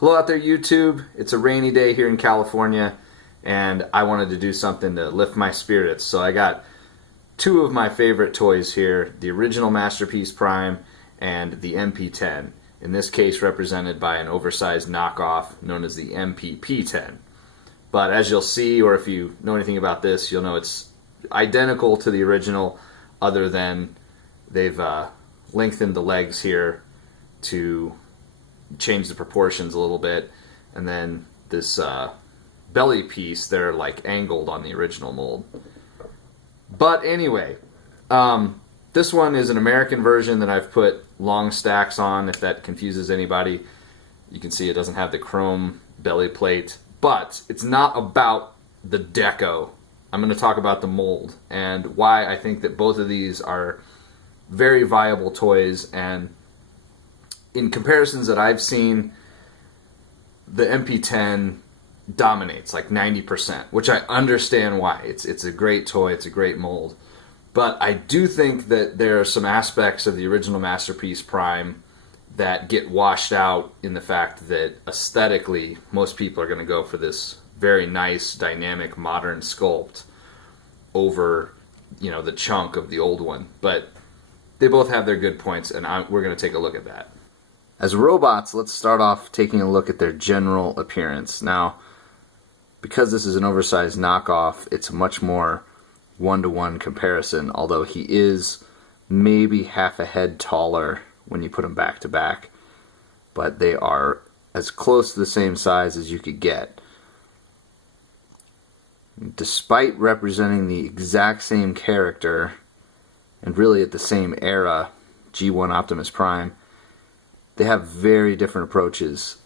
Hello out there, YouTube. It's a rainy day here in California, and I wanted to do something to lift my spirits. So I got two of my favorite toys here, the original Masterpiece Prime and the MP-10. In this case represented by an oversized knockoff known as the MPP-10. But as you'll see, or if you know anything about this, you'll know it's identical to the original, other than they've lengthened the legs here to change the proportions a little bit, and then this belly piece, they're like angled on the original mold. But anyway, this one is an American version that I've put long stacks on, if that confuses anybody. You can see it doesn't have the chrome belly plate, but it's not about the deco. I'm going to talk about the mold and why I think that both of these are very viable toys. And in comparisons that I've seen, the MP-10 dominates like 90%, which I understand why. It's a great toy, it's a great mold. But I do think that there are some aspects of the original Masterpiece Prime that get washed out in the fact that aesthetically most people are going to go for this very nice, dynamic, modern sculpt over, you know, the chunk of the old one. But they both have their good points, and we're going to take a look at that. As robots, let's start off taking a look at their general appearance. Now, because this is an oversized knockoff, it's a much more one-to-one comparison, although he is maybe half a head taller when you put them back to back. But they are as close to the same size as you could get. Despite representing the exact same character, and really at the same era, G1 Optimus Prime, they have very different approaches.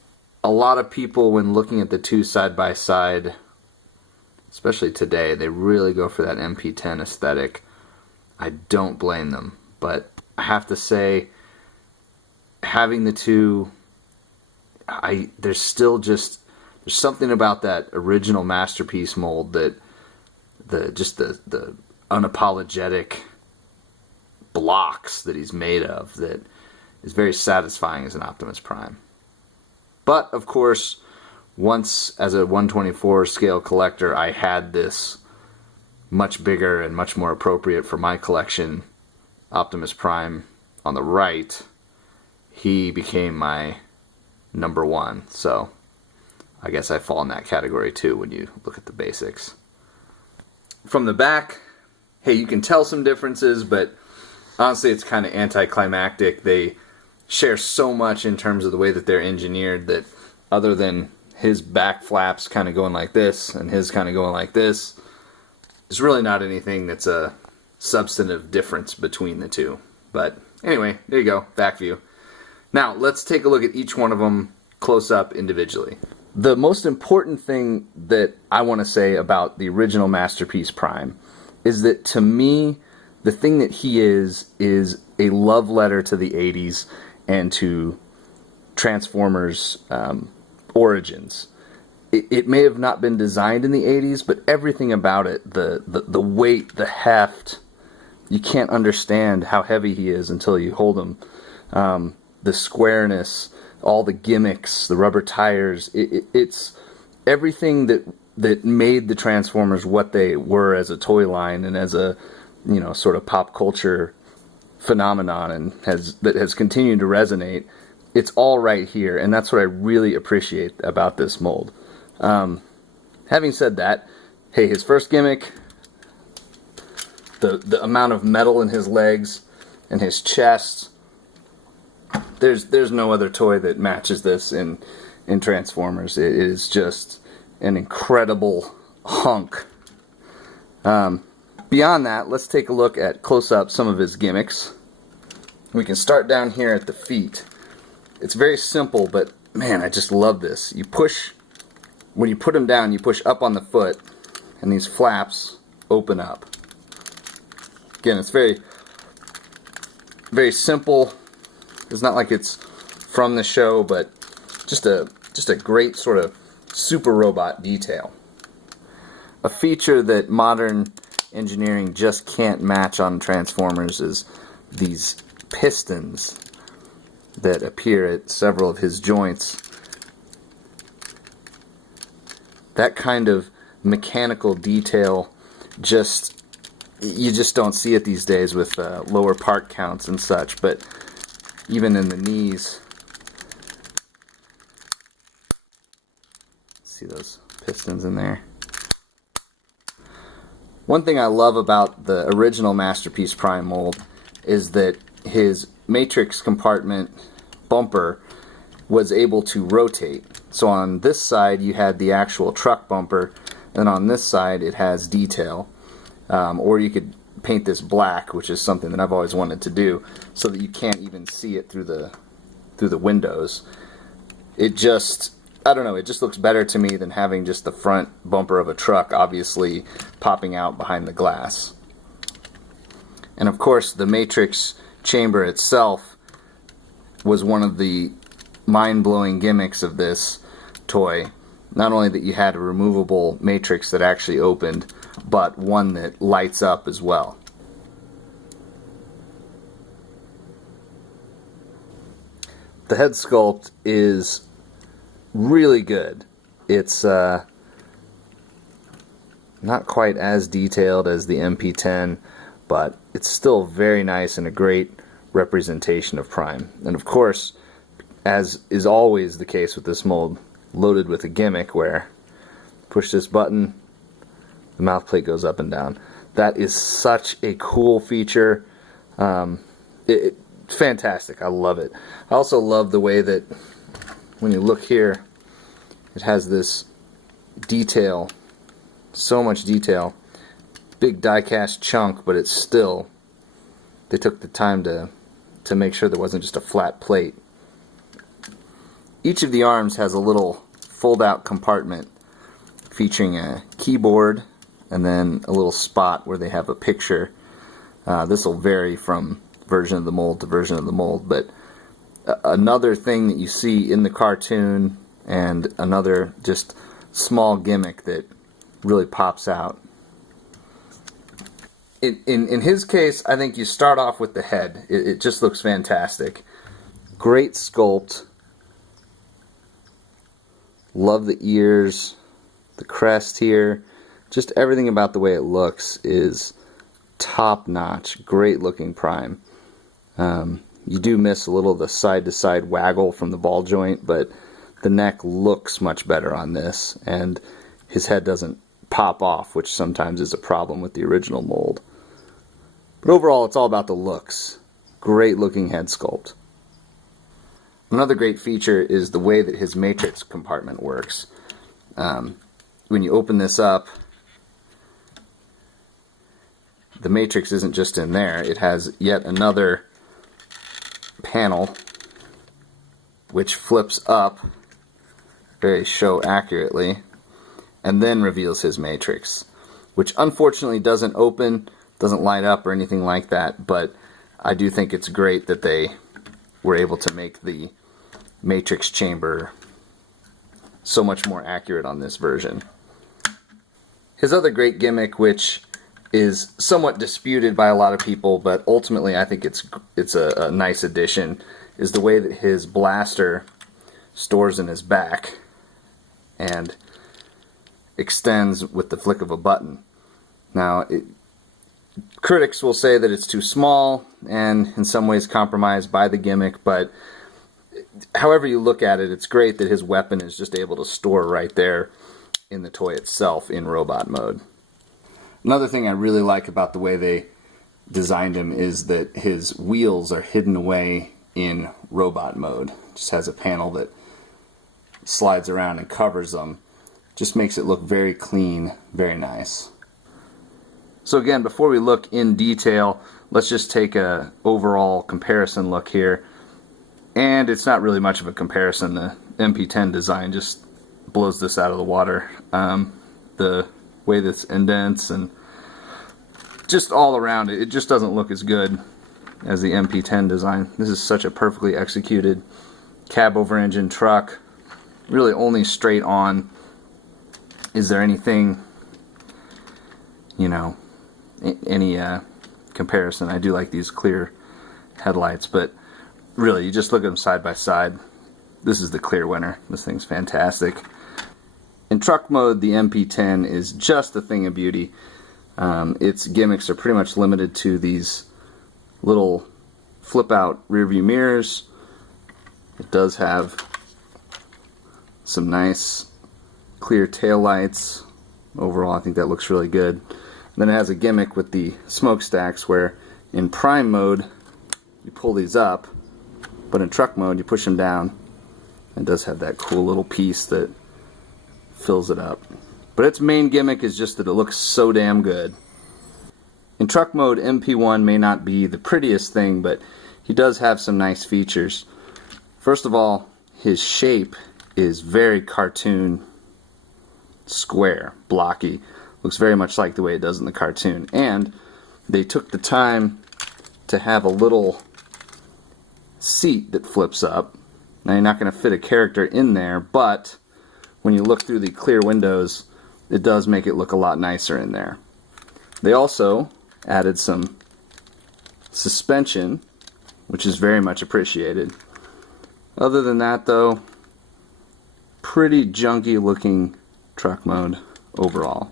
A lot of people, when looking at the two side by side, especially today, they really go for that MP-10 aesthetic. I don't blame them, but I have to say, having the two, there's something about that original Masterpiece mold that the unapologetic blocks that he's made of that is very satisfying as an Optimus Prime. But of course, once as a 1/24 scale collector, I had this much bigger and much more appropriate for my collection Optimus Prime on the right. He became my number one, so I guess I fall in that category too when you look at the basics. From the back, hey, you can tell some differences, but honestly it's kind of anticlimactic. They share so much in terms of the way that they're engineered that other than his back flaps kind of going like this and his kind of going like this, there's really not anything that's a substantive difference between the two. But anyway, there you go, back view. Now let's take a look at each one of them close up individually. The most important thing that I want to say about the original Masterpiece Prime is that, to me, the thing that he is a love letter to the 80s and to Transformers origins. It may have not been designed in the 80s, but everything about it, the weight, the heft, you can't understand how heavy he is until you hold him. The squareness, all the gimmicks, the rubber tires, it's everything that made the Transformers what they were as a toy line and as a, you know, sort of pop culture phenomenon, and that has continued to resonate. It's all right here, and that's what I really appreciate about this mold. Having said that, hey, his first gimmick, the amount of metal in his legs and his chest, there's no other toy that matches this in Transformers. It is just an incredible hunk. Beyond that, let's take a look at close up some of his gimmicks. We can start down here at the feet. It's very simple, but man, I just love this. You push, when you put him down, you push up on the foot, and these flaps open up. Again, it's very, very simple. It's not like it's from the show, but just a great sort of super robot detail. A feature that modern engineering just can't match on Transformers is these pistons that appear at several of his joints. that kind of mechanical detail, you just don't see it these days with lower part counts and such. But even in the knees, see those pistons in there. One thing I love about the original Masterpiece Prime mold is that his matrix compartment bumper was able to rotate. So on this side you had the actual truck bumper, and on this side it has detail. Or you could paint this black, which is something that I've always wanted to do, so that you can't even see it through the windows. It just, I don't know, it just looks better to me than having just the front bumper of a truck obviously popping out behind the glass. And of course the matrix chamber itself was one of the mind-blowing gimmicks of this toy. Not only that you had a removable matrix that actually opened, but one that lights up as well. The head sculpt is really good. It's not quite as detailed as the MP-10, but it's still very nice and a great representation of Prime. And of course, as is always the case with this mold, loaded with a gimmick where push this button, the mouth plate goes up and down. That is such a cool feature. It's fantastic. I love it. I also love the way that when you look here, it has this detail, so much detail. Big die-cast chunk, but it's still, they took the time to make sure there wasn't just a flat plate. Each of the arms has a little fold-out compartment featuring a keyboard and then a little spot where they have a picture. This will vary from version of the mold to version of the mold, but another thing that you see in the cartoon and another just small gimmick that really pops out. In his case, I think you start off with the head. It just looks fantastic. Great sculpt. Love the ears, the crest here. Just everything about the way it looks is top-notch. Great looking Prime. You do miss a little of the side-to-side waggle from the ball joint, but the neck looks much better on this, and his head doesn't pop off, which sometimes is a problem with the original mold. But overall, it's all about the looks. Great looking head sculpt. Another great feature is the way that his matrix compartment works. When you open this up, the matrix isn't just in there. It has yet another panel which flips up very show accurately and then reveals his matrix, which unfortunately doesn't open, doesn't light up or anything like that, but I do think it's great that they were able to make the matrix chamber so much more accurate on this version. His other great gimmick, which is somewhat disputed by a lot of people, but ultimately I think it's a nice addition, is the way that his blaster stores in his back and extends with the flick of a button. Now, critics will say that it's too small and in some ways compromised by the gimmick, but however you look at it, it's great that his weapon is just able to store right there in the toy itself in robot mode. Another thing I really like about the way they designed him is that his wheels are hidden away in robot mode. Just has a panel that slides around and covers them. Just makes it look very clean, very nice. So again, before we look in detail, let's just take a overall comparison look here. And it's not really much of a comparison. The MP-10 design just blows this out of the water. The way this indents and just all around it, it just doesn't look as good as the MP-10 design. This is such a perfectly executed cab over engine truck. Really only straight on is there anything, you know, any comparison. I do like these clear headlights, but really, you just look at them side by side. This is the clear winner. This thing's fantastic. In truck mode, the MP-10 is just a thing of beauty. Its gimmicks are pretty much limited to these little flip-out rearview mirrors. It does have some nice clear tail lights. Overall, I think that looks really good. And then it has a gimmick with the smokestacks where in prime mode you pull these up, but in truck mode you push them down. It does have that cool little piece that fills it up. But its main gimmick is just that it looks so damn good. In truck mode, MP-1 may not be the prettiest thing, but he does have some nice features. First of all, his shape is very cartoon square, blocky. Looks very much like the way it does in the cartoon. And they took the time to have a little seat that flips up. Now you're not going to fit a character in there, but when you look through the clear windows, it does make it look a lot nicer in there. They also added some suspension, which is very much appreciated. Other than that though, pretty junky looking truck mode overall.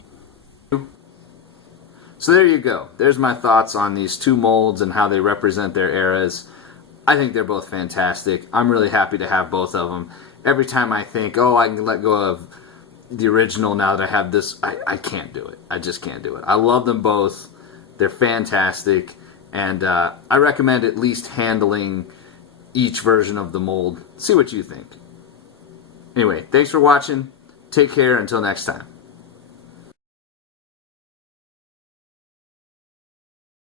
So there you go. There's my thoughts on these two molds and how they represent their eras. I think they're both fantastic. I'm really happy to have both of them. Every time I think, oh, I can let go of the original now that I have this, I can't do it. I just can't do it. I love them both. They're fantastic. And I recommend at least handling each version of the mold. See what you think. Anyway, thanks for watching. Take care until next time.